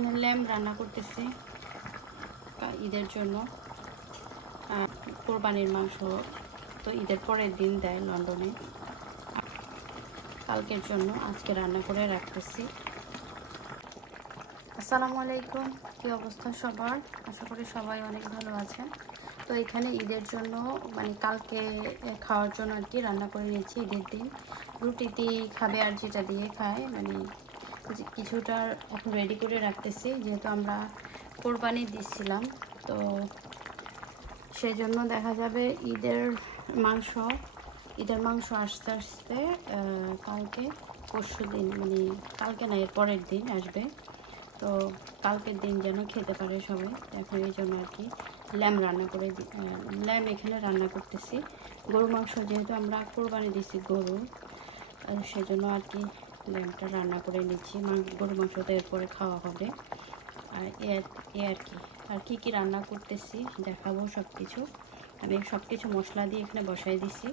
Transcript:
এখানে ল্যাম্প রান্না করতেছি ঈদের জন্য। কোরবানির মাংস তো ঈদের পরের দিন দেয় লন্ডনে। কালকের জন্য আজকে রান্না করে রাখতেছি। আসসালামু আলাইকুম, কি অবস্থা সবার? আশা করি সবাই অনেক ভালো আছেন। তো এখানে ঈদের জন্য মানে কালকে খাওয়ার জন্য আর কি রান্না করে নিয়েছি ঈদের দিন। রুটি দিয়ে খাবে আর যেটা দিয়ে খায় মানে কিছুটা এখন রেডি করে রাখতেছি, যেহেতু আমরা কোরবানি দিচ্ছিলাম, তো সেই জন্য দেখা যাবে ঈদের মাংস ঈদের মাংস আসতে আসতে কালকে, পরশু দিন মানে কালকে না, এর পরের দিন আসবে। তো কালকের দিন যেন খেতে পারে সবাই, এখন এই জন্য আর কি ল্যাম রান্না করে ল্যাম এখানে রান্না করতেছি। গরু মাংস যেহেতু আমরা কোরবানি দিছি গরু সেজন্য আর কি ডিমটা রান্না করে নিচ্ছি। গরু মাংস তো এরপরে খাওয়া হবে। আর এ আর কি। আর কি কি রান্না করতেছি দেখাবো সব কিছু আমি সব কিছু মশলা দিয়ে এখানে বসাই দিছি।